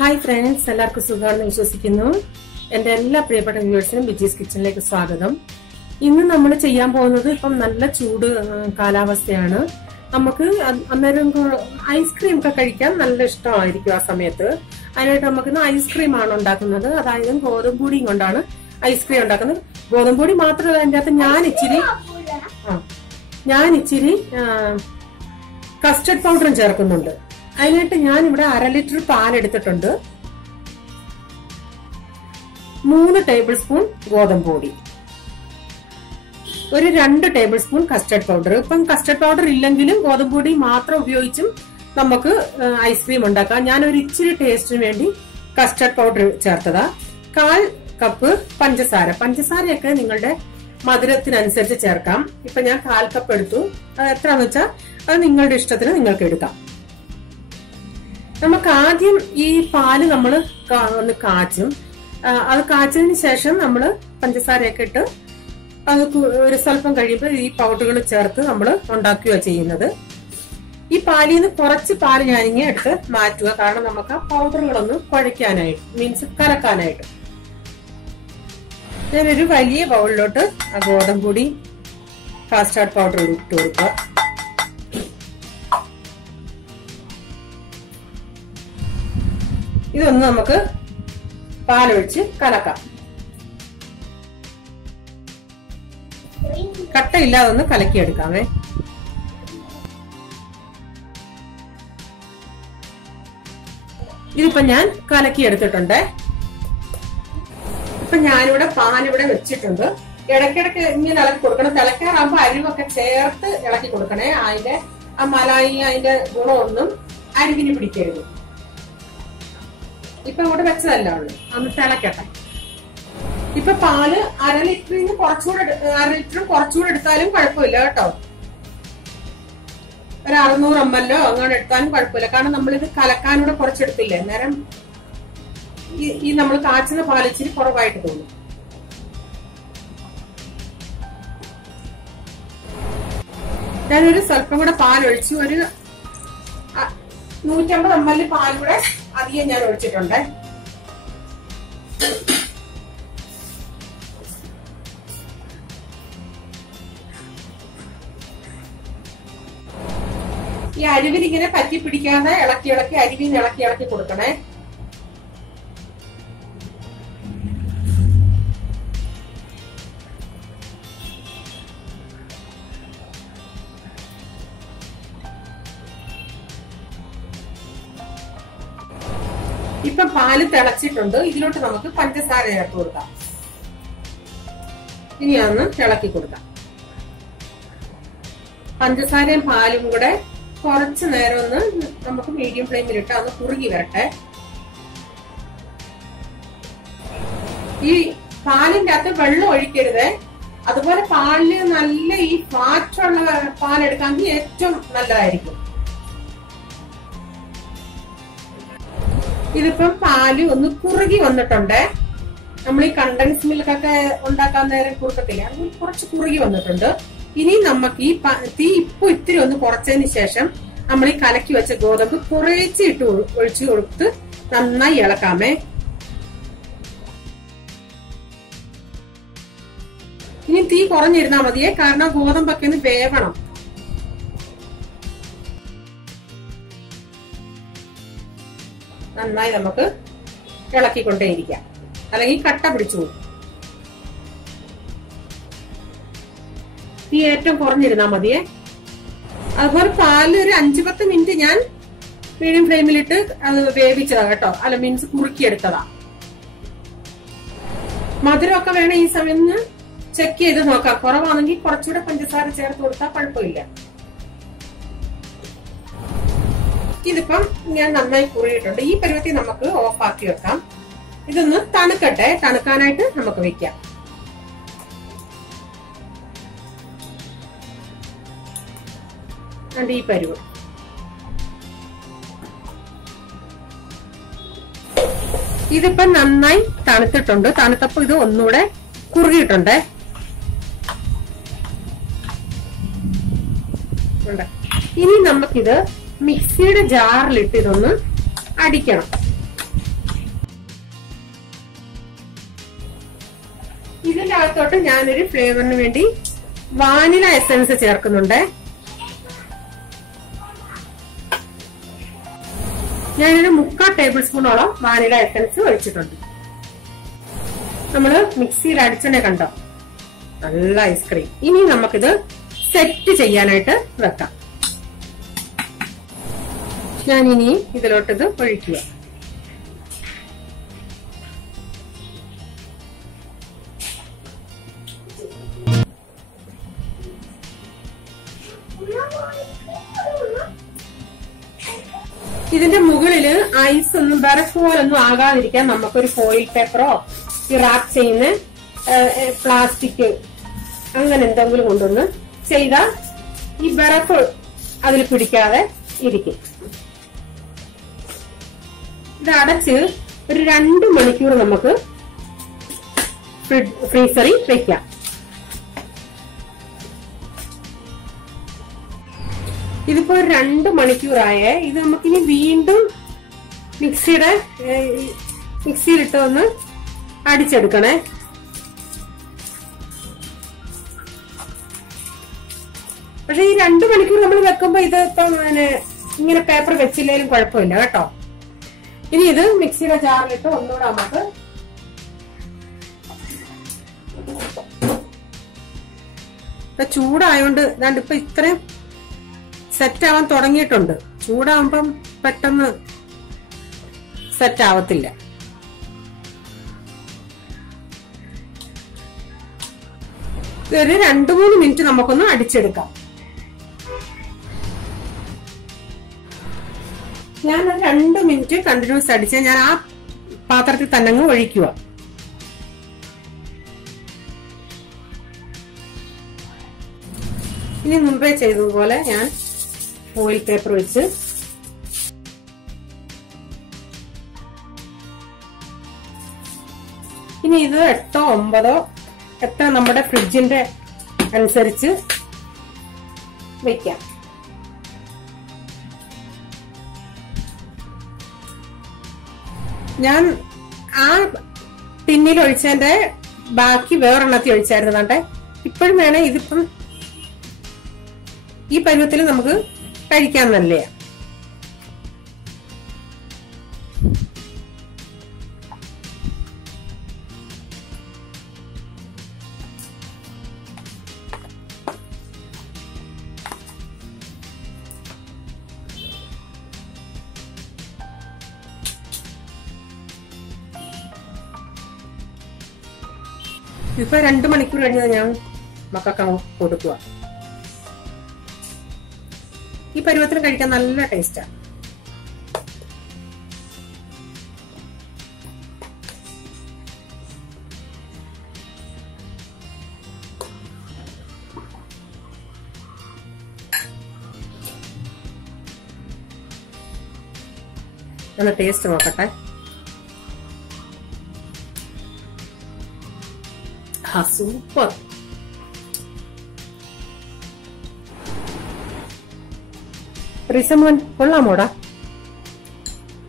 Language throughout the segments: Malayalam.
ഹായ് ഫ്രണ്ട്സ്, എല്ലാവർക്കും സുഖമാണെന്ന് വിശ്വസിക്കുന്നു. എന്റെ എല്ലാ പ്രിയപ്പെട്ട വ്യൂവേഴ്സിനും ബിജീസ് കിച്ചണിലേക്ക് സ്വാഗതം. ഇന്ന് നമ്മൾ ചെയ്യാൻ പോകുന്നത്, ഇപ്പം നല്ല ചൂട് കാലാവസ്ഥയാണ്. നമുക്ക് അന്നേരം ഐസ്ക്രീം ഒക്കെ കഴിക്കാൻ നല്ല ഇഷ്ടമായിരിക്കും ആ സമയത്ത്. അതിനായിട്ട് നമുക്ക് ഐസ്ക്രീമാണ് ഉണ്ടാക്കുന്നത്. അതായത് ഗോതമ്പ് പൊടിയും കൊണ്ടാണ് ഐസ്ക്രീം ഉണ്ടാക്കുന്നത്. ഗോതമ്പ് പൊടി മാത്രമല്ല, അതിൻ്റെ അകത്ത് ഞാൻ ഇച്ചിരി കസ്റ്റർഡ് പൗഡറും ചേർക്കുന്നുണ്ട്. അതിനായിട്ട് ഞാൻ ഇവിടെ 1/2 ലിറ്റർ പാൽ എടുത്തിട്ടുണ്ട്. 3 ടേബിൾ സ്പൂൺ ഗോതമ്പ് പൊടി, ഒരു 2 ടേബിൾ സ്പൂൺ കസ്റ്റർഡ് പൗഡർ. ഇപ്പം കസ്റ്റർഡ് പൗഡർ ഇല്ലെങ്കിലും ഗോതമ്പ് പൊടി മാത്രം ഉപയോഗിച്ചും നമുക്ക് ഐസ്ക്രീം ഉണ്ടാക്കാം. ഞാൻ ഒരു ഇച്ചിരി ടേസ്റ്റിന് വേണ്ടി കസ്റ്റർഡ് പൗഡർ ചേർത്തതാ. 1/4 കപ്പ് പഞ്ചസാരയൊക്കെ നിങ്ങളുടെ മധുരത്തിനനുസരിച്ച് ചേർക്കാം. ഇപ്പൊ ഞാൻ 1/4 കപ്പ് എടുത്തു. അത് എത്രയാന്ന് വെച്ചാൽ അത് നിങ്ങളുടെ ഇഷ്ടത്തിന് നിങ്ങൾക്ക് എടുക്കാം. നമുക്ക് ആദ്യം ഈ പാല് നമ്മൾ ഒന്ന് കാച്ചും. അത് കാച്ചതിന് ശേഷം നമ്മൾ പഞ്ചസാരയൊക്കെ ഇട്ട് അത് ഒരു സ്വല്പം കഴിയുമ്പോൾ ഈ പൗഡറുകൾ ചേർത്ത് നമ്മൾ ഉണ്ടാക്കുകയോ ചെയ്യുന്നത്. ഈ പാലിൽ നിന്ന് കുറച്ച് പാല് ഞാനിങ്ങനെ എടുത്ത് മാറ്റുക. കാരണം നമുക്ക് ആ പൗഡറുകളൊന്ന് കുഴയ്ക്കാനായിട്ട്, മീൻസ് കലക്കാനായിട്ട്. ഞാനൊരു വലിയ ബൗളിലോട്ട് ആ ഗോതമ്പ് പൊടി, കസ്റ്റാർഡ് പൗഡർ ഇട്ട് കൊടുക്കുക. ഇതൊന്ന് നമുക്ക് പാലൊഴിച്ച് കലക്കാം. കട്ടയില്ലാതെ ഒന്ന് കലക്കിയെടുക്കാമേ. ഇതിപ്പോ ഞാൻ കലക്കിയെടുത്തിട്ടുണ്ട്. ഇപ്പൊ ഞാനിവിടെ പാലിവിടെ വെച്ചിട്ടുണ്ട്. ഇടയ്ക്കിടയ്ക്ക് ഇങ്ങനെ ഇളക്കി കൊടുക്കണം. തിളക്കാറാകുമ്പോ അരിവൊക്കെ ചേർത്ത് ഇളക്കി കൊടുക്കണേ. അതിന്റെ ആ മലായി, അതിന്റെ ഗുണമൊന്നും അരിവിന് പിടിക്കരുത്. ഇപ്പൊ ഇവിടെ വെച്ചതല്ല ഉള്ളു, അന്ന് തിളക്കട്ടെ. ഇപ്പൊ പാല് 1/2 ലിറ്ററിന് കുറച്ചുകൂടെ 1/2 ലിറ്ററും കുറച്ചുകൂടെ എടുത്താലും കുഴപ്പമില്ല കേട്ടോ. ഒരു 600 ml അങ്ങനെ എടുത്താലും കുഴപ്പമില്ല. കാരണം നമ്മളിത് കലക്കാനൂടെ കുറച്ചെടുത്തില്ലേ, നേരം ഈ നമ്മൾ കാച്ചുന്ന പാല് ഇച്ചിരി കുറവായിട്ട് തോന്നും. ഞാനൊരു സ്വല്പം കൂടെ പാലൊഴിച്ചു. ഒരു 150 ml പാലൂടെ അധികം ഞാൻ ഒഴിച്ചിട്ടുണ്ട്. ഈ അരിവിൽ ഇങ്ങനെ പറ്റി പിടിക്കാതെ ഇളക്കി അരിവിൽ ഇളക്കി കൊടുക്കണേ. ഇപ്പൊ പാല് തിളച്ചിട്ടുണ്ട്. ഇതിലോട്ട് നമുക്ക് പഞ്ചസാര ചേർത്ത് കൊടുക്കാം. ഇനി അതൊന്ന് ഇളക്കി കൊടുക്കാം. പഞ്ചസാരയും പാലും കൂടെ കുറച്ചു നേരം ഒന്ന് നമുക്ക് മീഡിയം ഫ്ലെയിമിലിട്ട് അന്ന് കുറുകി വരട്ടെ. ഈ പാലിന്റെ അകത്ത് വെള്ളം ഒഴിക്കരുത്. അതുപോലെ പാലില് നല്ല ഈ ഫാറ്റുള്ള പാലെടുക്കാമെങ്കിൽ ഏറ്റവും നല്ലതായിരിക്കും. ഇതിപ്പം പാല് ഒന്ന് കുറുകി വന്നിട്ടുണ്ട്. നമ്മൾ ഈ കണ്ടൻസ് മിൽക്കൊക്കെ ഉണ്ടാക്കാൻ നേരം കുറുക്കത്തില്ല, അത് കുറച്ച് കുറുകി വന്നിട്ടുണ്ട്. ഇനി നമുക്ക് ഈ തീ ഇത്തിരി ഒന്ന് കുറച്ചതിന് ശേഷം നമ്മൾ ഈ കലക്കി വെച്ച ഗോതമ്പ് കുറേച്ച് ഇട്ട് ഒഴിച്ചു കൊടുത്ത് നന്നായി ഇളക്കാമേ. ഇനി തീ കുറഞ്ഞിരുന്നാ മതിയേ, കാരണം ഗോതമ്പൊക്കെ ഒന്ന് വേവണം. നന്നായി നമുക്ക് ഇളക്കിക്കൊണ്ടേയിരിക്കാം, അല്ലെങ്കിൽ കട്ട പിടിച്ചു പോകും. തീ ഏറ്റവും കുറഞ്ഞിരുന്നാ മതിയേ. അതുപോലെ പാല് ഒരു 5-10 മിനിറ്റ് ഞാൻ മീഡിയം ഫ്ലെയിമിലിട്ട് അത് വേവിച്ചതാ കേട്ടോ. അല്ല, മീൻസ് കുറുക്കിയെടുത്തതാ. മധുരമൊക്കെ വേണം ഈ സമയം ചെക്ക് ചെയ്ത് നോക്കാം. കുറവാണെങ്കിൽ കുറച്ചുകൂടെ പഞ്ചസാര ചേർത്ത് കൊടുത്താൽ കുഴപ്പമില്ല. ഇതിപ്പം ഞാൻ നന്നായി കുറിയിട്ടുണ്ട്. ഈ പരുവത്തിൽ നമുക്ക് ഓഫ് ആക്കി വെക്കാം. ഇതൊന്ന് തണുക്കട്ടെ. തണുക്കാനായിട്ട് നമുക്ക് വെക്കാം. ഈ പരുവം ഇതിപ്പം നന്നായി തണുത്തിട്ടുണ്ട്. തണുത്തപ്പോ ഇത് ഒന്നുകൂടെ കുറുകിയിട്ടുണ്ട്. ഇനി നമുക്കിത് മിക്സിയുടെ ജാറിലിട്ട് ഇതൊന്ന് അടിക്കണം. ഇതിന്റെ അകത്തോട്ട് ഞാനൊരു ഫ്ലേവറിന് വേണ്ടി വാനില എസൻസ് ചേർക്കുന്നുണ്ട്. ഞാനൊരു 3/4 ടേബിൾ സ്പൂണോളം വാനില എസൻസ് ഒഴിച്ചിട്ടുണ്ട്. നമ്മള് മിക്സിയിൽ അടിച്ചനെ കണ്ടോ, നല്ല ഐസ്ക്രീം. ഇനി നമുക്കിത് സെറ്റ് ചെയ്യാനായിട്ട് വെക്കാം. ഞാനിനി ഇതിലോട്ട് ഇത് ഒഴിക്കുക. ഇതിന്റെ മുകളില് ഐസ് ഒന്നും ബർഫ് പോലൊന്നും ആകാതിരിക്കാൻ നമുക്കൊരു ഫോയിൽ പേപ്പറോ റാപ്പ് ചെയ്യുന്ന പ്ലാസ്റ്റിക് അങ്ങനെ എന്തെങ്കിലും കൊണ്ടൊന്ന് ചെയ്താൽ ഈ ബർഫ് അതിൽ പിടിക്കാതെ ഇരിക്കും. ഇത് അടച്ച് ഒരു 2 മണിക്കൂർ നമുക്ക് ഫ്രീസറിൽ വെക്കാം. ഇതിപ്പോ 2 മണിക്കൂറായേ. ഇത് നമുക്കിനി വീണ്ടും മിക്സിയിലിട്ട് ഒന്ന് അടിച്ചെടുക്കണേ. പക്ഷെ ഈ 2 മണിക്കൂർ നമ്മൾ വെക്കുമ്പോ ഇത് ഇപ്പം ഇങ്ങനെ പേപ്പർ വെച്ചില്ലേലും കുഴപ്പമില്ല കേട്ടോ. ഇനി ഇത് മിക്സിയുടെ ജാറിലിട്ട് ഒന്നുകൂടെ നമുക്ക് ചൂടായോണ്ട് ഇതാണ്ട് ഇപ്പൊ ഇത്രയും സെറ്റ് ആവാൻ തുടങ്ങിയിട്ടുണ്ട്. ചൂടാവുമ്പം പെട്ടെന്ന് സെറ്റ് ആവത്തില്ല. ഒരു 2-3 മിനിറ്റ് നമുക്കൊന്ന് അടിച്ചെടുക്കാം. ഞാൻ 2 മിനിറ്റ് കണ്ടിന്യൂസ് അടിച്ച ഞാൻ ആ പാത്രത്തിൽ തന്നെ അങ്ങ് ഒഴിക്കുക. ഇനി മുമ്പേ ചെയ്തതുപോലെ ഞാൻ ഫോയിൽ പേപ്പർ വെച്ച് ഇനി ഇത് 8-ഓ 9-ഓ എത്ര നമ്മുടെ ഫ്രിഡ്ജിന്റെ അനുസരിച്ച് വെക്കാം. ഞാൻ ആ ടിന്നിൽ ഒഴിച്ചതിന്റെ ബാക്കി വേറെണ്ണത്തിൽ ഒഴിച്ചായിരുന്നു. ഇപ്പോഴും വേണേ ഇതിപ്പം ഈ പരുവത്തിൽ നമുക്ക് കഴിക്കാൻ നല്ലയാ. ഇപ്പൊ 2 മണിക്കൂർ കഴിഞ്ഞത് ഞാൻ മക്കൾക്ക് കൊടുക്കുക. ഈ പരുവത്തിന് കഴിക്കാൻ നല്ല ടേസ്റ്റാ. നല്ല ടേസ്റ്റ് നോക്കട്ടെ. സൂപ്പർ. റിസമോൻ കൊള്ളാമോടാ?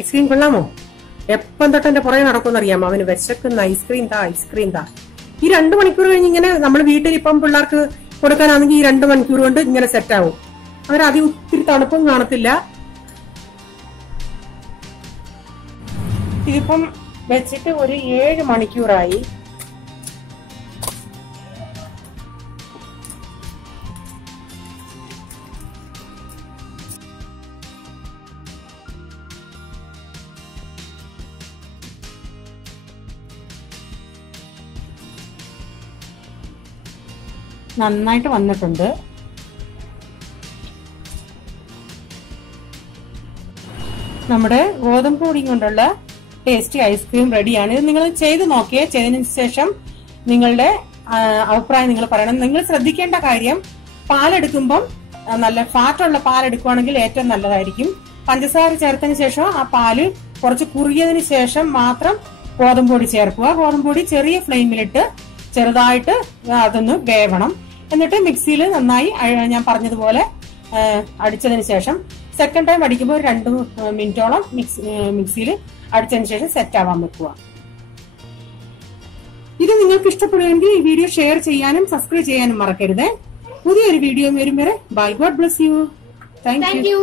ഐസ്ക്രീം കൊള്ളാമോ? എപ്പം തൊട്ട് എന്റെ പുറകെ നടക്കുമെന്ന് അറിയാമോ? അവന് വിശക്കുന്ന ഐസ്ക്രീം താ, ഐസ്ക്രീം താ. ഈ 2 മണിക്കൂർ കഴിഞ്ഞ് ഇങ്ങനെ നമ്മൾ വീട്ടിൽ ഇപ്പം പിള്ളേർക്ക് കൊടുക്കാനാണെങ്കിൽ ഈ 2 മണിക്കൂർ കൊണ്ട് ഇങ്ങനെ സെറ്റ് ആവും. അവരധികം ഒത്തിരി തണുപ്പും കാണത്തില്ല. ഇതിപ്പം വെച്ചിട്ട് ഒരു 7 മണിക്കൂറായി. നന്നായിട്ട് വന്നിട്ടുണ്ട്. നമ്മുടെ ഗോതമ്പ് പൊടി കൊണ്ടുള്ള ടേസ്റ്റി ഐസ്ക്രീം റെഡിയാണ്. ഇത് നിങ്ങൾ ചെയ്ത് നോക്കിയേ. ചെയ്തതിനു ശേഷം നിങ്ങളുടെ അഭിപ്രായം നിങ്ങൾ പറയണം. നിങ്ങൾ ശ്രദ്ധിക്കേണ്ട കാര്യം, പാലെടുക്കുമ്പം നല്ല ഫാറ്റുള്ള പാലെടുക്കുവാണെങ്കിൽ ഏറ്റവും നല്ലതായിരിക്കും. പഞ്ചസാര ചേർത്തതിന് ശേഷം ആ പാല് കുറച്ച് കുറുകിയതിന് ശേഷം മാത്രം ഗോതമ്പ് പൊടി ചേർക്കുക. ഗോതമ്പ് പൊടി ചെറിയ ഫ്ലെയിമിലിട്ട് ചെറുതായിട്ട് അതൊന്ന് വേവണം. എന്നിട്ട് മിക്സിയിൽ നന്നായി ഞാൻ പറഞ്ഞതുപോലെ അടിച്ചതിന് ശേഷം സെക്കൻഡ് ടൈം അടിക്കുമ്പോൾ 2 മിനിറ്റോളം മിക്സിയിൽ അടിച്ചതിന് ശേഷം സെറ്റ് ആവാൻ വെക്കുക. ഇത് നിങ്ങൾ നിങ്ങൾക്ക് ഇഷ്ടപ്പെടുകയെങ്കിൽ ഈ വീഡിയോ ഷെയർ ചെയ്യാനും സബ്സ്ക്രൈബ് ചെയ്യാനും മറക്കരുത്. പുതിയൊരു വീഡിയോ വരും വരെ bye. God bless you. Thank U.